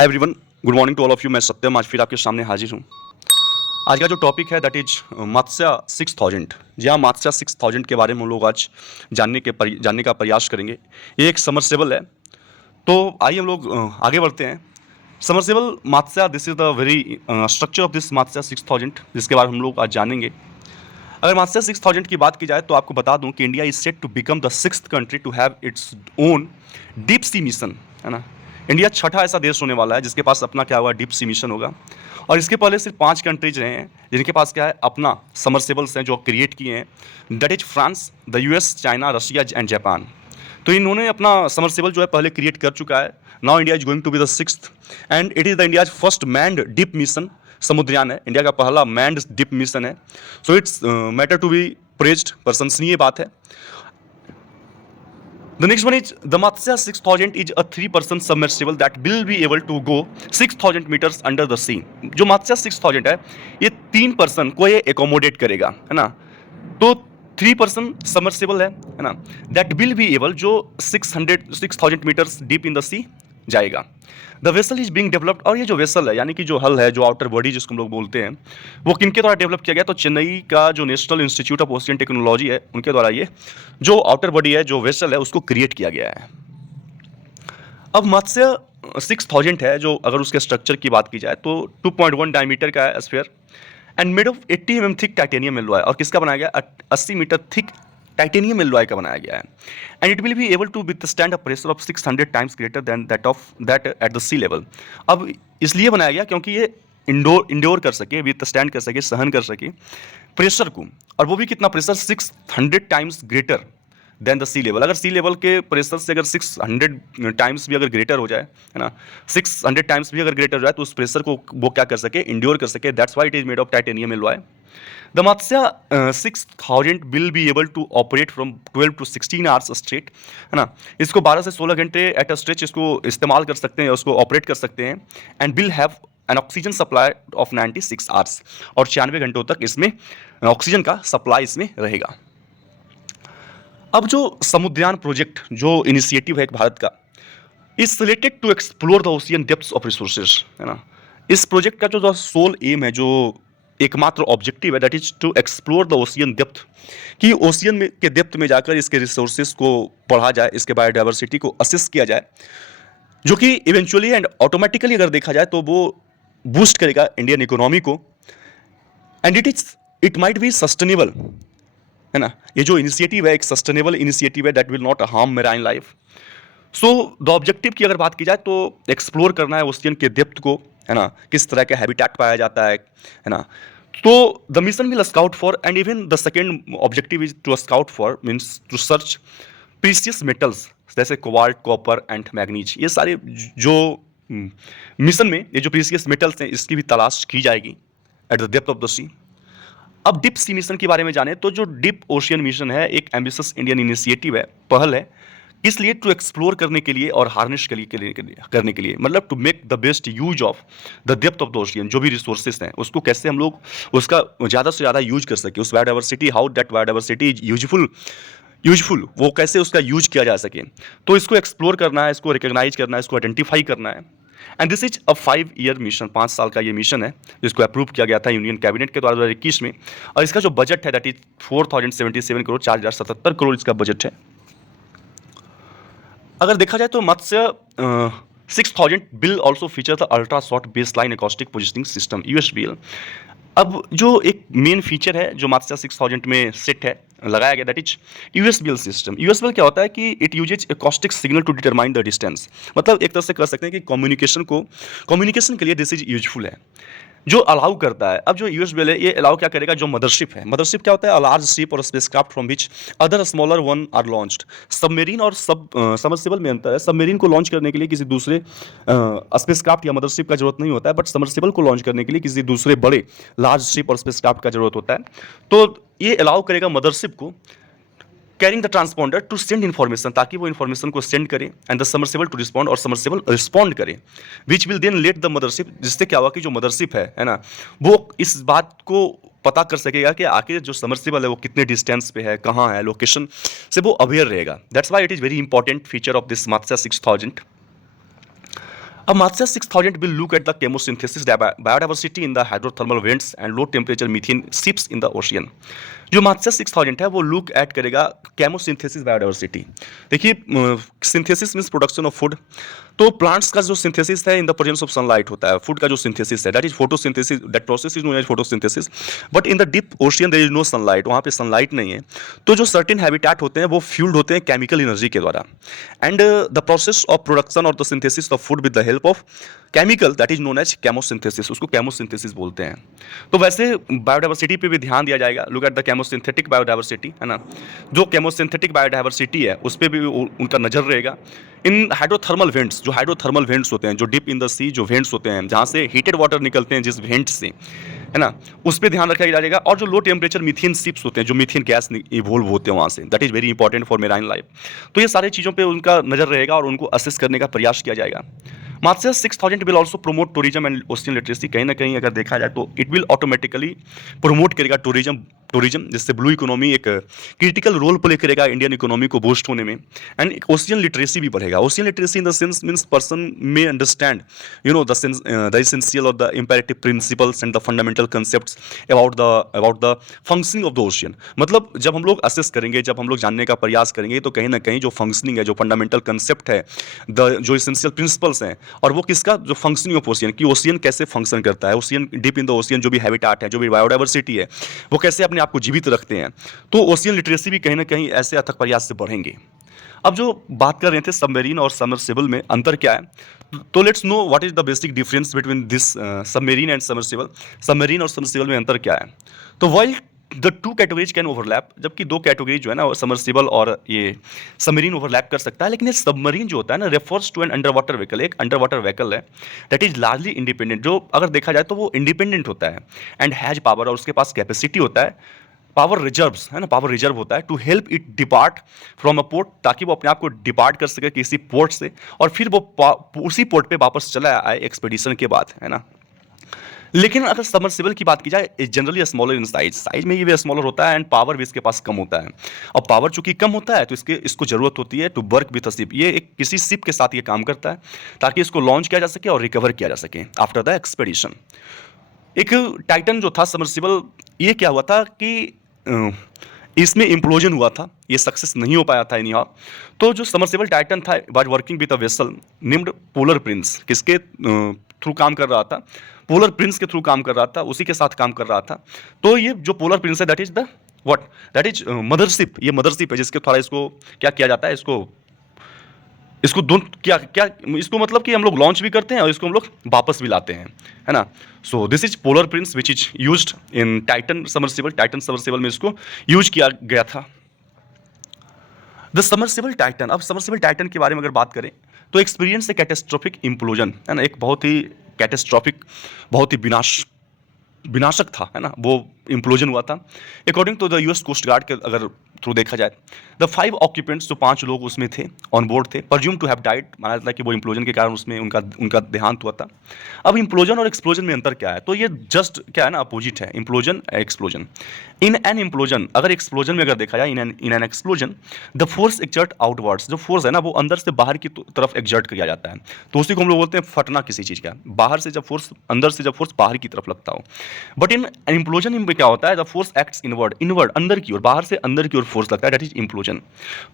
Hi everyone, good morning to all of you. मैं सत्यम आज फिर आपके सामने हाजिर हूँ। आज का जो टॉपिक है दैट इज मत्स्य 6000। जी हाँ, मत्स्य 6000 के बारे में हम लोग आज जानने का प्रयास करेंगे। ये एक समरसेबल है, तो आइए हम लोग आगे बढ़ते हैं। Submersible Matsya, this is the very structure of this Matsya 6000, जिसके बारे में हम लोग आज जानेंगे। अगर मत्स्य 6000 की बात की जाए तो आपको बता दूं कि India is set to become the 6th country to have its own deep sea mission, है ना। इंडिया छठा ऐसा देश होने वाला है जिसके पास अपना क्या होगा, डीप सी मिशन होगा। और इसके पहले सिर्फ 5 कंट्रीज रहे हैं जिनके पास क्या है, अपना समरसेबल्स हैं जो क्रिएट किए हैं। That is France, the US, China, Russia and Japan. तो इन्होंने अपना समरसेबल जो है पहले क्रिएट कर चुका है। Now India is going to be the 6th and it is the India first manned deep mission. Samudrayaan है, इंडिया का पहला मैन्ड डीप मिशन है। So it's matter to be praised, प्रशंसनीय बात है। The next one is the Matsya 6000 is a 3-person submersible that will be able to go 6000 meters under the sea। जो Matsya 6000 है ये 3 person को ये accommodate करेगा, है ना। तो 3 पर्सन सबमर्सिबल है ना, दैट विल बी एबल जो 6000 मीटर्स डीप इन द सी जाएगा। The vessel is being developed, और ये जो वेसल है यानी कि जो हल है, जो आउटर बॉडी जिसको हम लोग बोलते हैं, वो किनके द्वारा डेवलप किया गया, तो चेन्नई का जो national institute of ocean technology है उनके द्वारा ये जो आउटर बॉडी है, जो वेसल है, उसको क्रिएट किया गया है। अब मत्स्य 6000 है जो, अगर उसके स्ट्रक्चर की बात की जाए तो 2.1 डायमीटर का है sphere and made of 80 mm thick titanium alloy. और किसका बनाया गया, 80 मीटर थिक टाइटेनियम एलॉय का बनाया गया है। And it will be able to withstand a pressure of 600 times greater than that at the sea level. अब इसलिए बनाया गया क्योंकि ये इंडोर कर सके, विथस्टैंड कर सके, सहन कर सके प्रेशर को, और वो भी कितना pressure, 600 times greater than the sea level. अगर सी लेवल के प्रेशर से अगर 600 टाइम्स भी अगर ग्रेटर हो जाए, है ना, 600 टाइम्स भी अगर ग्रेटर हो जाए तो उस प्रेशर को वो क्या कर सके, इंड्योर कर सके। That's why it is made of titanium alloy. The Matsya 6000 will be able to operate from 12 to 16 hours straight, है ना। इसको 12 से 16 घंटे एट अ स्ट्रेच इसको इस्तेमाल कर सकते हैं, उसको ऑपरेट कर सकते हैं। And will have an oxygen supply of 96 hours, और 96 घंटों तक इसमें ऑक्सीजन का सप्लाई इसमें रहेगा। अब जो समुद्रयान प्रोजेक्ट जो इनिशिएटिव है एक भारत का, is related to explore the ocean depths of resources, है ना। इस प्रोजेक्ट का जो सोल एम है, जो एकमात्र ऑब्जेक्टिव है, that is to explore the ocean depth, कि ओशियन में के डेप्थ में जाकर इसके रिसोर्सेज को पढ़ा जाए, इसके बायोडाइवर्सिटी को असेस किया जाए, जो कि इवेंचुअली एंड ऑटोमेटिकली अगर देखा जाए तो वो बूस्ट करेगा इंडियन इकोनॉमी को। And it might be sustainable, है ना। ये जो इनिशिएटिव है एक सस्टेनेबल इनिशिएटिव है that will not harm marine life. So the objective की अगर बात की जाए तो एक्सप्लोर करना है ओशियन के डेप्थ को, है ना, किस तरह का हैबिटेट पाया जाता है ना। तो the mission will scout for, and even the second objective is to scout for, means to search precious metals जैसे कोबाल्ट, कॉपर एंड मैग्नीज। ये सारे जो मिशन में ये जो प्रीशियस मेटल्स हैं इसकी भी तलाश की जाएगी at the depth of the sea. अब डीप सी मिशन के बारे में जाने तो जो डीप ओशियन मिशन है एक एम्बिशियस इंडियन इनिशिएटिव है, पहल है, इसलिए टू एक्सप्लोर करने के लिए और हार्नेस करने के लिए मतलब to make the best use of the depth of the ocean. जो भी रिसोर्सेज हैं उसको कैसे हम लोग उसका ज़्यादा से ज़्यादा यूज कर सके, उस biodiversity, how that biodiversity is useful वो कैसे उसका यूज किया जा सके। तो इसको एक्सप्लोर करना है, इसको रिकॉग्नाइज करना है, इसको आइडेंटिफाई करना है। And this is a 5-year mission, 5 साल का ये मिशन है जिसको अप्रूव किया गया था यूनियन कैबिनेट के द्वारा 2021 में। और इसका जो बजट है दैट इज 4077 करोड़, 4077 करोड़ इसका बजट है। अगर देखा जाए तो Matsya 6000 will also feature the ultra short baseline acoustic positioning system, USBL. अब जो एक मेन फीचर है जो मत्स्य 6000 में सेट है, लगाया गया, that is USBL system. USBL क्या होता है कि it uses acoustic signal to determine the distance. मतलब एक तरह से कह सकते हैं कि कम्युनिकेशन के लिए दिस इज यूजफुल है, जो अलाउ करता है। अब जो यूएसबीएल है ये अलाउ क्या करेगा, जो मदरशिप है, मदरशिप क्या होता है, a large ship or spacecraft from which other smaller one are launched. Submarine और सबमर्सिबल में अंतर है। सबमरीन को लॉन्च करने के लिए किसी दूसरे स्पेसक्राफ्ट या मदरशिप का जरूरत नहीं होता है, बट सबमर्सिबल को लॉन्च करने के लिए किसी दूसरे बड़े लार्ज शिप और स्पेसक्राफ्ट का जरूरत होता है। तो ये अलाउ करेगा मदरशिप को carrying the transponder to send information, ताकि वो इन्फॉर्मेशन को सेंड करे, and the submersible to respond, और सबमर्सिबल रिस्पॉन्ड करे, which will then let the mothership, जिससे क्या हुआ कि जो मदरशिप है ना, वो इस बात को पता कर सकेगा कि आखिर जो सबमर्सिबल है वो कितने डिस्टेंस पे है, कहाँ है, लोकेशन से वो अवेयर रहेगा। That's why it is very important feature of this Matsya 6000। A Matsya 6000 will look at the chemosynthesis biodiversity in the hydrothermal vents and low temperature methane ships in the ocean. जो मात्स्या 6000 है वो look at करेगा chemosynthesis biodiversity. देखिए synthesis means production of food. तो plants का जो synthesis है in the presence of sunlight होता है। फूड का जो सिंथेसिस है that is photosynthesis, that process is known as photosynthesis. But in the deep ocean there is no sunlight, वहाँ पे सनलाइट नहीं है। तो जो सर्टेन हैबिटेट होते हैं वो फ्यूल्ड होते हैं केमिकल एनर्जी के द्वारा। And the process of production और the synthesis of food with the help of chemical that is known as chemosynthesis, उसको केमोसिंथेसिस बोलते हैं। तो वैसे बायोडाइवर्सिटी पे भी ध्यान दिया जाएगा। Look at the chemosynthetic biodiversity, है ना। जो केमोसिंथेटिक बायोडाइवर्सिटी है उस पर भी उनका नजर रहेगा। इन हाइड्रोथर्मल वेंट्स, जो हाइड्रोथर्मल वेंट्स होते हैं, जो डिप इन द सी जो वेंट्स होते हैं, जहाँ से हीटेड वाटर निकलते हैं जिस वेंट से, है ना, उस पर ध्यान रखा जाएगा। और जो लो टेम्परेचर मीथेन शिप्स होते हैं, जो मीथेन गैस इवोल्व होते हैं वहाँ से, that is very important for marine life. तो ये सारी चीज़ों पे उनका नजर रहेगा और उनको असेस करने का प्रयास किया जाएगा। Matsya 6000 will also promote tourism and ocean literacy. कहीं ना कहीं अगर देखा जाए तो इट विल ऑटोमेटिकली प्रोमोट करेगा टूरिज्म, जिससे ब्लू इकोनॉमी एक क्रिटिकल रोल प्ले करेगा इंडियन इकोनॉमी को बूस्ट होने में। एंड ओशियन लिटरेसी भी बढ़ेगा। Ocean literacy in the sense means person may understand the essential और the imperative principles and the fundamental concepts about the functioning of the ocean. मतलब जब हम लोग असेस करेंगे, जब हम लोग जानने का प्रयास करेंगे, तो कहीं ना कहीं जो फंक्शनिंग है, जो फंडामेंटल कंसेप्ट है, जो एसेंशियल प्रिंसिपल्स हैं, और वो किसका, जो फंक्शनिंग ऑफ ओशियन, कि ओशियन कैसे फंक्शन करता है, ocean deep in the ocean जो भी हैबिटेट है, जो भी बायोडाइवर्सिटी है, वो कैसे अपने आप को जीवित रखते हैं। तो ओशियन लिटरेसी भी कहीं ना कहीं ऐसे अथक प्रयास से बढ़ेंगे। अब जो बात कर रहे थे सबमरीन और सबमर्सिबल में अंतर क्या है, तो let's know what is the basic difference between this submarine and submersible. Submarine और सबमर्सिबल में अंतर क्या है, तो while the two categories can overlap, जबकि दो कैटेगरीज जो है ना, सबमर्सिबल और ये सबमरीन ओवरलैप कर सकता है, लेकिन ये सबमरीन जो होता है ना, refers to an underwater vehicle, एक अंडर वाटर व्हीकल है दैट इज लार्जली इंडिपेंडेंट, जो अगर देखा जाए तो वो इंडिपेंडेंट होता है, एंड हैज पावर, और उसके पास कैपेसिटी होता है, पावर रिजर्व्स, है ना, पावर रिजर्व होता है, to help it depart from a port, ताकि वो अपने आप को डिपार्ट कर सके किसी पोर्ट से, और फिर वो उसी पोर्ट पे वापस चला आए एक्सपेडिशन के बाद, है ना। लेकिन अगर सबमर्सिबल की बात की जाए, जनरली स्मॉलर इन साइज में ये स्मॉलर होता है, एंड पावर भी इसके पास कम होता है। और पावर चूंकि कम होता है तो इसको जरूरत होती है to work with a ship, ये एक किसी शिप के साथ ये काम करता है ताकि इसको लॉन्च किया जा सके और रिकवर किया जा सके आफ्टर द एक्सपेडिशन। एक टाइटन जो था सबमर्सिबल, ये क्या हुआ था कि इसमें इम्प्लोजन हुआ था, ये सक्सेस नहीं हो पाया था इन यहाँ। तो जो सबमर्सिबल टाइटन था was working with a vessel named polar Prince, किसके थ्रू काम कर रहा था, पोलर प्रिंस के थ्रू काम कर रहा था, उसी के साथ काम कर रहा था। तो ये जो पोलर प्रिंस है that is the what, that is mothership, ये मदरशिप है जिसके द्वारा इसको क्या किया जाता है, इसको क्या इसको मतलब कि हम लोग लॉन्च भी करते हैं और इसको हम लोग वापस भी लाते हैं, है ना। सो this is polar Prince which is used in Titan submersible में इसको यूज किया गया था। द सबमर्सिबल टाइटन, अब सबमर्सिबल टाइटन के बारे में अगर बात करें तो एक्सपीरियंस ए कैटेस्ट्रोफिक इम्प्लोजन, है ना, एक बहुत ही कैटेस्ट्रोफिक, बहुत ही विनाशक था, है ना, वो इम्प्लोजन हुआ था। According to the US coast guard के अगर थ्रू देखा जाए, द 5 ऑक्यूपेंट्स, जो 5 लोग उसमें थे, ऑन बोर्ड थे, परज्यूम टू हैव डाइड, माना जाता है कि वो इम्प्लोजन के कारण उसमें उनका देहांत हुआ था। अब इम्प्लोजन और एक्सप्लोजन में अंतर क्या है, तो ये जस्ट क्या है ना, अपोजिट है, implosion explosion. In an implosion, अगर एक्सप्लोजन में अगर देखा जाए, in an explosion the force exert outwards, जो फोर्स है ना वो अंदर से बाहर की तरफ एक्सर्ट किया जाता है, तो उसी को हम लोग बोलते हैं फटना किसी चीज़ का, बाहर से जब फोर्स, अंदर से जब फोर्स बाहर की तरफ लगता हो। बट इन इम्प्लोजन में क्या होता है, द फोर्स एक्ट्स इनवर्ड अंदर की ओर, बाहर से अंदर की ओर फोर्स लगता है, दैट इज इम्प्लोजन।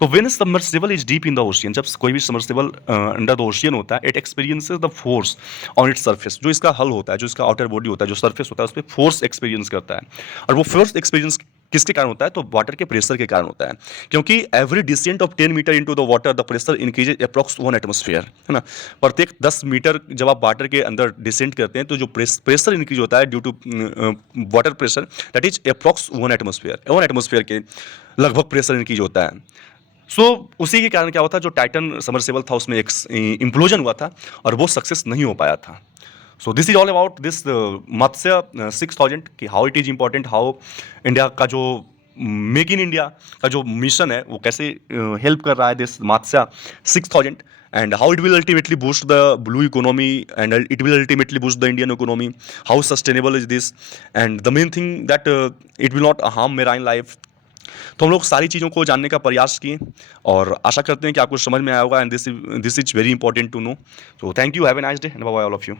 तो when submersible is deep in the ocean, जब कोई भी सबमर्सिबल अंडर द ओशियन होता है, it experiences the force on its surface, जो इसका हल होता है, जो इसका आउटर बॉडी होता है, जो सरफेस होता है, उस पर फोर्स एक्सपीरियंस करता है। और वो फोर्स एक्सपीरियंस किसके कारण होता है, तो वाटर के प्रेशर के कारण होता है, क्योंकि every descent of 10 metre into the water the pressure increases approx 1 atmosphere, है ना। प्रत्येक 10 मीटर जब आप वाटर के अंदर डिसेंट करते हैं तो जो प्रेशर इंक्रीज होता है due to water pressure, that is approx 1 atmosphere के लगभग प्रेशर इंक्रीज होता है। उसी के कारण क्या होता है, जो टाइटन सबमर्सिबल था उसमें एक इम्प्लोजन हुआ था और वो सक्सेस नहीं हो पाया था। So this is all about this Matsya 6000 कि how it is important, how India का जो मेक इन इंडिया का जो मिशन है वो कैसे हेल्प कर रहा है this Matsya 6000, and how it will ultimately boost the blue economy and it will ultimately boost the Indian economy, how sustainable is this, and the main thing that it will not harm marine life, तो हम लोग सारी चीज़ों को जानने का प्रयास किए और आशा करते हैं कि आपको समझ में आया होगा and this is very important to know. तो thank you, have a nice day and bye bye all of you.